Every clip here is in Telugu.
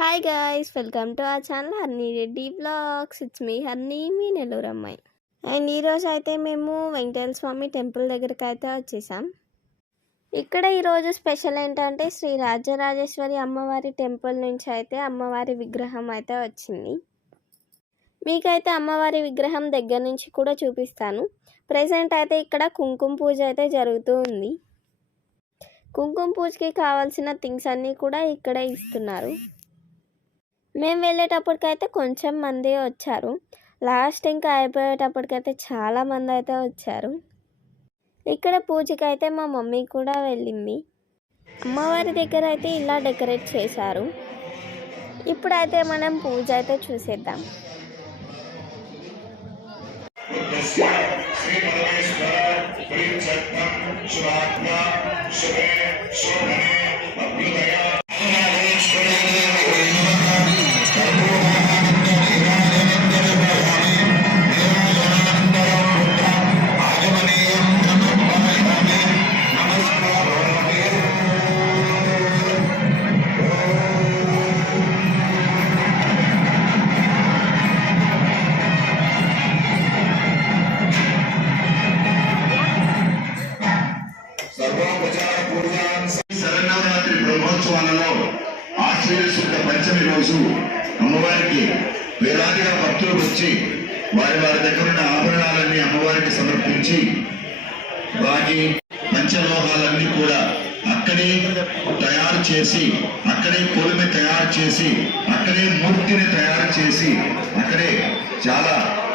Hi guys, welcome to our channel Harni Reddy blogs. It's me Harni, మీ నెల్లూరు అమ్మాయి. అండ్ ఈరోజు అయితే మేము వెంకటేశ్వర స్వామి టెంపుల్ దగ్గరికి అయితే వచ్చేసాం. ఇక్కడ ఈరోజు స్పెషల్ ఏంటంటే శ్రీ రాజరాజేశ్వరి అమ్మవారి టెంపుల్ నుంచి అయితే అమ్మవారి విగ్రహం అయితే వచ్చింది. మీకైతే అమ్మవారి విగ్రహం దగ్గర నుంచి కూడా చూపిస్తాను. ప్రెసెంట్ అయితే ఇక్కడ కుంకుమ పూజ అయితే జరుగుతూ ఉంది. కుంకుమ పూజకి కావాల్సిన థింగ్స్ అన్నీ కూడా ఇక్కడే ఇస్తున్నారు. మేము వెళ్ళేటప్పటికైతే కొంచెం మంది వచ్చారు. లాస్ట్ ఇంకా అయిపోయేటప్పటికైతే చాలామంది అయితే వచ్చారు. ఇక్కడ పూజకి అయితే మా మమ్మీ కూడా వెళ్ళింది. అమ్మవారి దగ్గర అయితే ఇలా డెకరేట్ చేశారు. ఇప్పుడైతే మనం పూజ అయితే చూసేద్దాం. బ్రహ్మోత్సవాలలో ఆశ్వయుజ శుద్ధ పంచమి రోజు అమ్మవారికి వేలాదిగా భక్తులు వచ్చి వారి దగ్గర ఉన్న ఆభరణాలన్నీ అమ్మవారికి సమర్పించి వాటి పంచలోహాలన్నీ కూడా అక్కడే తయారు చేసి, అక్కడే కొలిమి తయారు చేసి, అక్కడే మూర్తిని తయారు చేసి, అక్కడే చాలా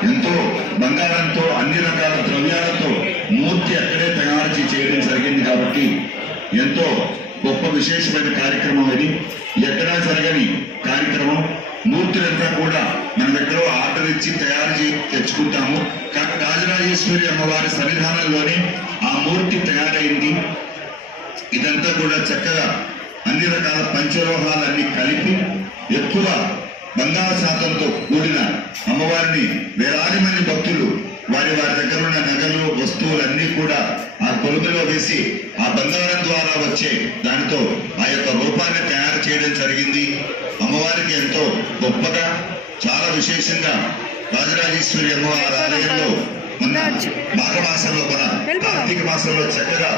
ఎంతో బంగారంతో అన్ని రకాల ద్రవ్యాలతో మూర్తి అక్కడే తయారు చేయడం జరిగింది. కాబట్టి ఎంతో గొప్ప విశేషమైన కార్యక్రమం ఇది. ఎక్కడా జరగని కార్యక్రమం. మూర్తులంతా కూడా మన దగ్గర ఆర్డర్ ఇచ్చి తయారు తెచ్చుకుంటాము. కానీ రాజరాజేశ్వరి అమ్మవారి సన్నిధానంలోనే ఆ మూర్తి తయారైంది. ఇదంతా కూడా చక్కగా అన్ని రకాల పంచలోహాలన్నీ కలిపి ఎక్కువ బంగారు శాతంతో కూడిన అమ్మవారిని వేలాది మంది భక్తులు వారి దగ్గర ఉన్న నగలు వస్తువులన్నీ కూడా ఆ కొలుములో వేసి ఆ బంగారం ద్వారా వచ్చే దానితో ఆ యొక్క రూపాన్ని తయారు చేయడం జరిగింది. అమ్మవారికి ఎంతో గొప్పగా చాలా విశేషంగా రాజరాజేశ్వరి అమ్మవారి ఆలయంలో ఉన్న మాఘమాసంలో మన కార్తీక మాసంలో చక్కగా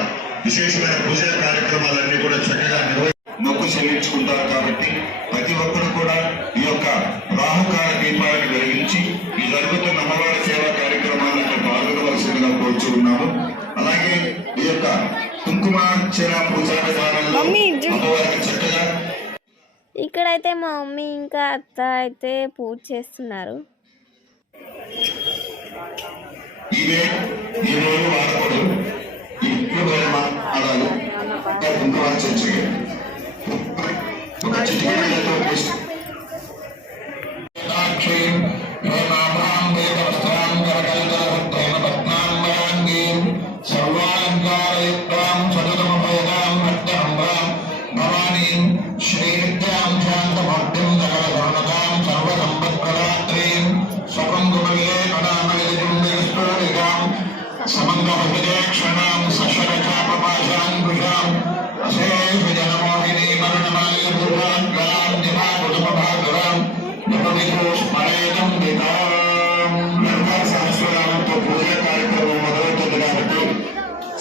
విశేషమైన పూజా కార్యక్రమాలన్నీ కూడా చక్కగా మొక్కు చెల్లించుకుంటారు. కాబట్టి ప్రతి ఒక్కరు కూడా ఈ యొక్క రాహుకాల దీపాలను వెలిగించి ఈ జరుగుతున్న అమ్మవారి సేవా కార్యక్రమాలను పాల్గొనవలసిందిగా కోరుచూ ఉన్నాము. అలాగే ఈ యొక్క కుంకుమార్చన పూజా విధానంలో అమ్మవారికి చక్కగా ఇక్కడైతే మా మమ్మీ ఇంకా అత్త అయితే పూజ చేస్తున్నారు. ఇవే ఈ రోజు వాడకూడదు, ఇప్పుడు ఆడాలి. కుంకుమార్చన చేయాలి. ఒక చిటికతో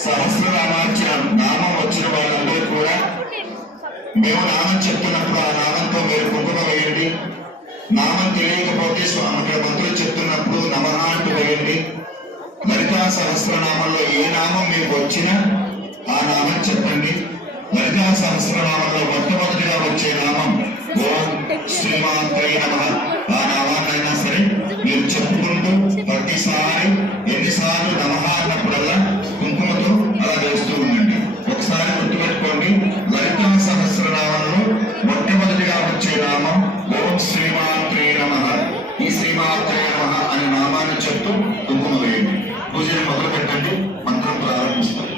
సహస్రనామార్చన నామం వచ్చిన వాళ్ళందరూ కూడా మేము నామం చెప్తున్నప్పుడు ఆ నామంతో మీరు కుంకుమ వేయండి. నామం తెలియకపోతే అక్కడ మంత్రులు చెప్తున్నప్పుడు నమః అంటూ వేయండి. లలితా సహస్రనామంలో ఏ నామం మీకు వచ్చినా ఆ నామం చెప్పండి. లలితా సహస్రనామంలో మొట్టమొదటిగా వచ్చే నామం ఓం శ్రీమాత్రే నమః. ఆ నామాన్నైనా సరే మీరు చెప్పుకుంటూ ప్రతిసారి ఎన్నిసార్లు నమః అన్నప్పుడల్లా కుంకుమతో అలా వేస్తూ ఉండండి. ఒకసారి గుర్తుపెట్టుకోండి, లలితా సహస్రనామంలో మొట్టమొదటిగా వచ్చే నామం ఓం శ్రీమాత్రే నమః. ఈ శ్రీమాత్రే నమః అనే నామాన్ని చెప్తూ కుంకుమ వేయండి. పూజను మొదలు పెట్టండి. మంత్రం ప్రారంభిస్తారు.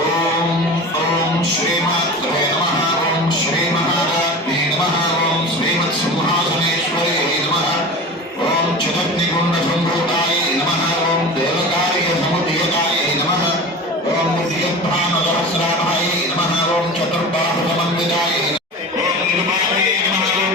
ఓం ఓం శ్రీమాత్రే నమః. ఓం శ్రీ మహారాజ్ఞే నమః. ఓం శ్రీమత్ సింహాసనేశ్వరీ నమః. ఓం చతుర్నిగుండ సంభూతాయ నమః. ఓం దేవకార్య సముదయకాయ నమః. ఓం దియప్రాణ సహస్రాయ నమః. ఓం చతుర్బాహు సమన్వితాయ ఓం నిర్మాణే నమః.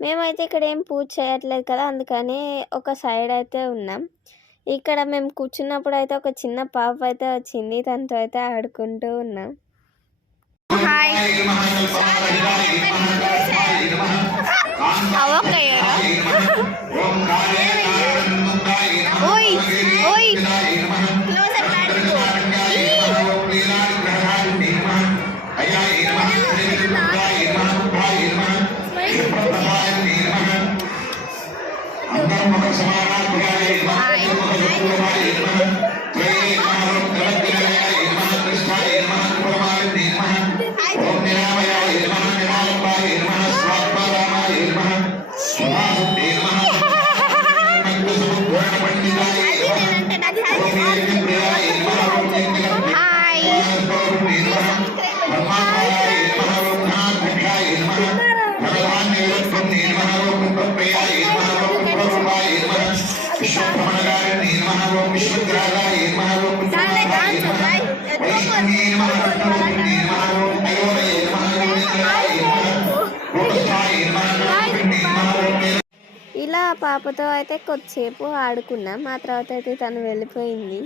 మేమైతే ఇక్కడ ఏం పూజ చేయట్లేదు కదా, అందుకని ఒక సైడ్ అయితే ఉన్నాం. ఇక్కడ మేము కూర్చున్నప్పుడు అయితే ఒక చిన్న పాప అయితే వచ్చింది, తనతో అయితే ఆడుకుంటూ ఉన్నాం. హాయ్ ఓయ్ ఓయ్ ఇలా పాపతో అయితే కొద్దిసేపు ఆడుకున్నాం. ఆ తర్వాత అయితే తను వెళ్ళిపోయింది.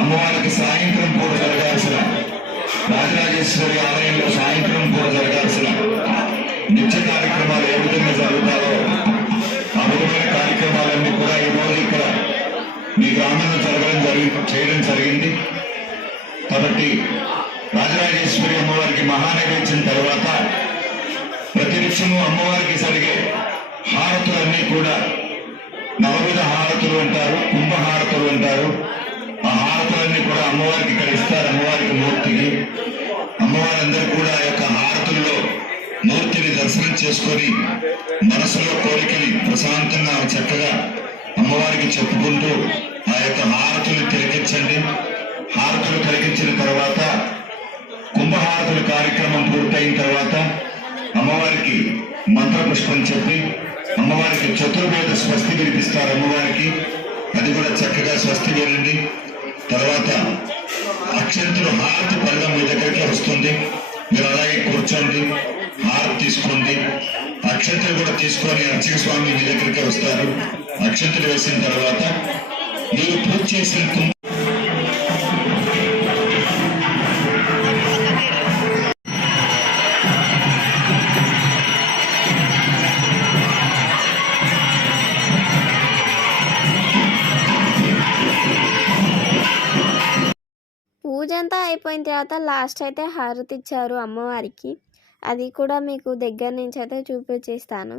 అమ్మవారికి సాయంత్రం పూట జరగాల్సిన రాజరాజేశ్వరి ఆలయంలో సాయంత్రం పూట జరగాల్సిన నిత్య కార్యక్రమాలు ఏ విధంగా జరుగుతారో ఆ విధమైన కార్యక్రమాలన్నీ కూడా ఈ రోజు ఇక్కడ మీ గ్రామంలో చేయడం జరిగింది. కాబట్టి రాజరాజేశ్వరి అమ్మవారికి మహానైవేద్యం తర్వాత ప్రతినిత్యము అమ్మవారికి జరిగే హారతులన్నీ కూడా నవవిధ హారతులు అంటారు, కుంభహారతులు అంటారు. ఆ హారతులన్నీ కూడా అమ్మవారికి ఇక్కడ ఇస్తారు. అమ్మవారికి మూర్తికి అమ్మవారందరూ కూడా ఆ యొక్క హారతుల్లో మూర్తిని దర్శనం చేసుకొని మనసులో కోరికని ప్రశాంతంగా చక్కగా అమ్మవారికి చెప్పుకుంటూ ఆ యొక్క హారతులు తిలకించండి. హారతులు కలిగించిన తర్వాత కుంభహారతుల కార్యక్రమం పూర్తయిన తర్వాత అమ్మవారికి మంత్రపుష్పం చెప్పి అమ్మవారికి చతుర్వేద స్వస్తి వినిపిస్తారు. అమ్మవారికి అది కూడా చక్కగా స్వస్తి వినండి. తర్వాత అక్షంతులు హారతి పళ్ళం మీ దగ్గరికి వస్తుంది. మీరు అలాగే కూర్చోండి. హారతి తీసుకోండి. అక్షంతలు కూడా తీసుకొని అర్చక స్వామి మీ దగ్గరికి వస్తారు. అక్షంతలు వేసిన తర్వాత మీరు పూజ చేసిన పూజ అంతా అయిపోయిన తర్వాత లాస్ట్ అయితే హారతి ఇచ్చారు అమ్మవారికి. అది కూడా మీకు దగ్గర నుంచి అయితే చూపించేస్తాను.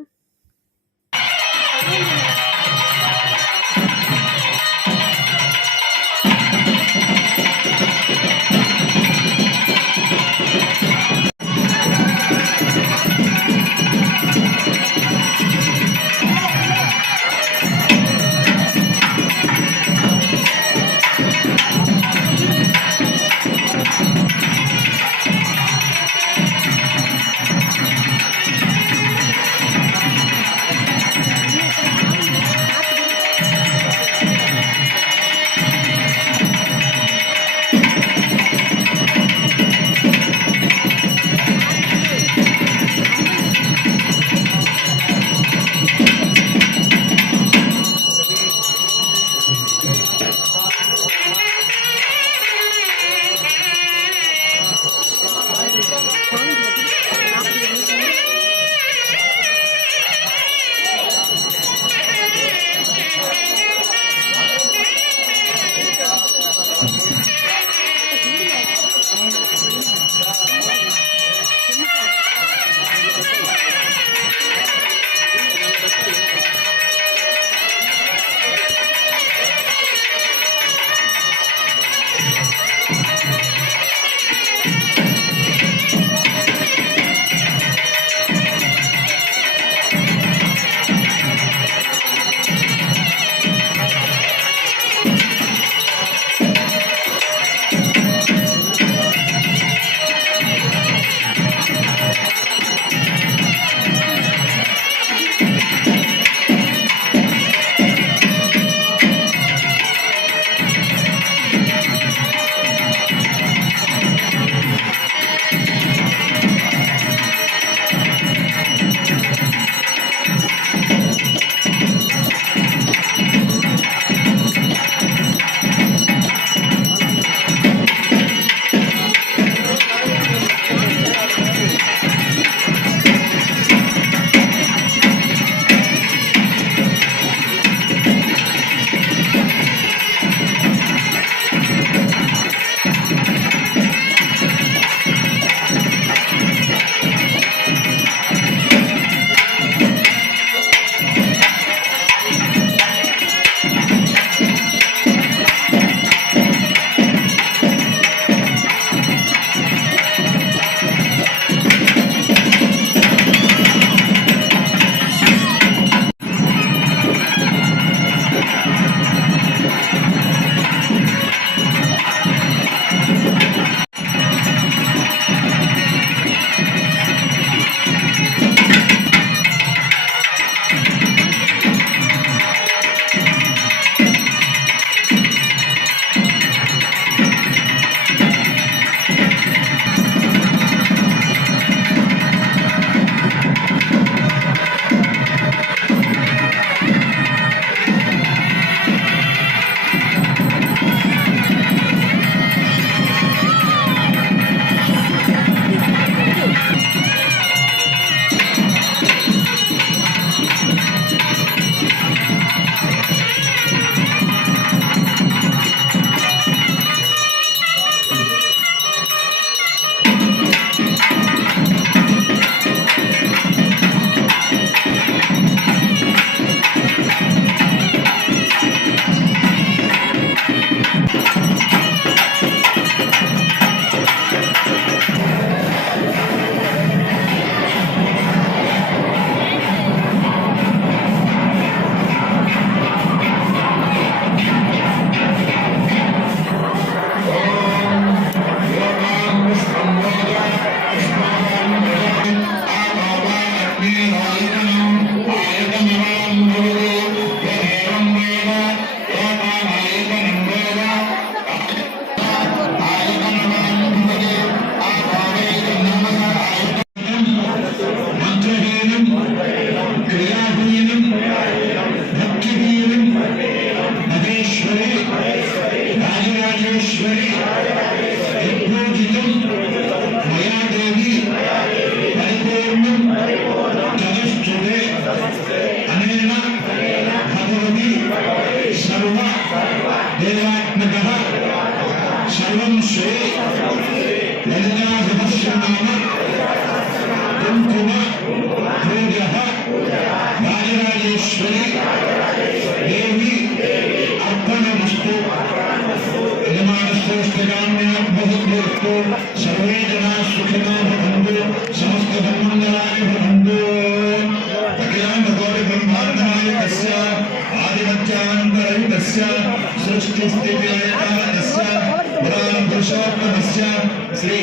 అనేన భగవతి సర్వ దేవాత్మకః సర్వం శ్రీ లలితా సహస్రనామ కుంకుమ పూజః రాజరాజేశ్వరి దేవి అర్పణమస్తు యజమానస్తోష్టకామ్యాభవతు సర్వే జనా సుఖినో భవంతు సమస్త సన్మంగళాని భవంతు అఖిలాండ కోటి బ్రహ్మాండనాయకస్య ఆదిమధ్యాంతరహితస్య సృష్టిస్థితిలయకారకస్య పురాణ పురుషోత్తమస్య శ్రీ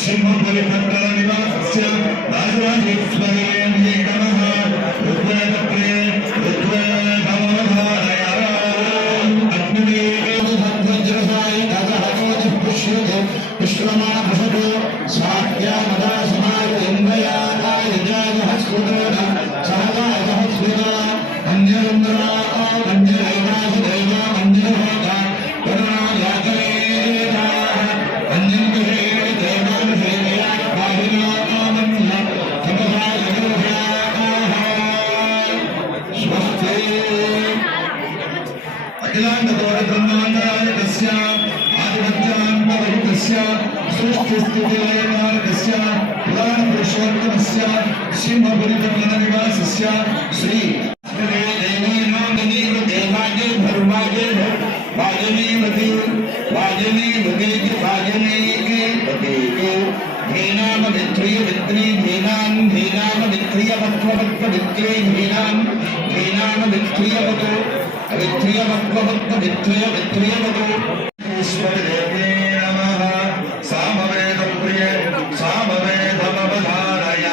సింహపురిపట్టణ నివాసస్య రాజరాజేశ్వరీ నమః ఋగ్వేదప్రే ఋగ్వేదమవధారయ అగ్నిదేవే వజ్రసాయ గజహరోజ పుష్యతే విశ్వమాభసతో సాఖ్యామదా సమాయ ఇంద్రయాయ జాగహస్కృతోన సహజాయ సహస్కృత అంజరంధ్రా అంజరైవాస దైవ అంజరహోత కరుణాయాకరేణ అంజంకరే దేవానుసేవయా బాహిరామన్య తపసాయ గృహ్యాః స్వస్తి అఖిలాండ కోటి బ్రహ్మాండనాయకస్య ఆదిమధ్యాంతరహితస్య సృష్టిస్థితిలయకారకస్య పురాణ పురుషోత్తమస్య సింహపురిపట్టణ నివాసస్య శ్రీ దేవాజే భర్వాజే వాజనీవతి వాజనీవతి వాజనీవతి ధీనామ విత్రియ విత్రీ ధీనాం ధీనామ విత్రియ వత్వవత్వ విత్రీ ధీనాం ధీనామ విత్రియవతు విత్రియవత్వవత్వ విత్రియ విత్రియవతు ఈశ్వరదేవే నమః సామవేద ప్రియ సామవేదమవధారయ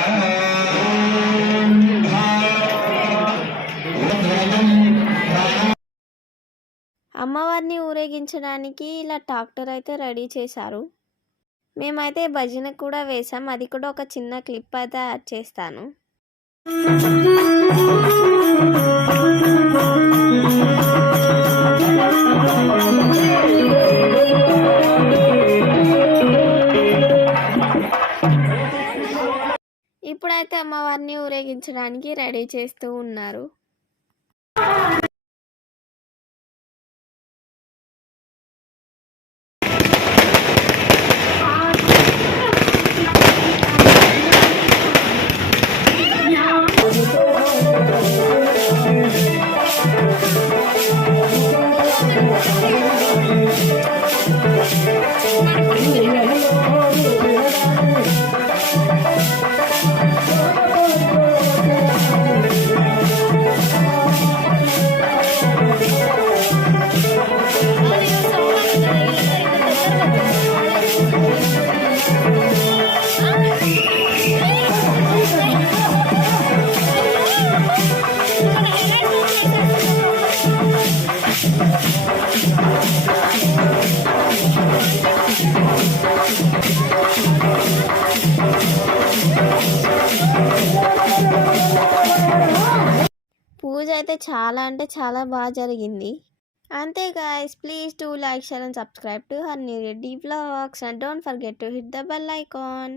అమ్మవారిని ఊరేగించడానికి ఇలా ట్రాక్టర్ అయితే రెడీ చేశారు. మేమైతే భజన కూడా వేసాం, అది కూడా ఒక చిన్న క్లిప్ అయితే యాడ్ చేస్తాను. ఇప్పుడైతే అమ్మవారిని ఊరేగించడానికి రెడీ చేస్తూ ఉన్నారు. పూజ అయితే చాలా అంటే చాలా బాగా జరిగింది. అంతే guys, please do like, share and subscribe to Harni Reddy Vlogs and don't forget to hit the bell icon.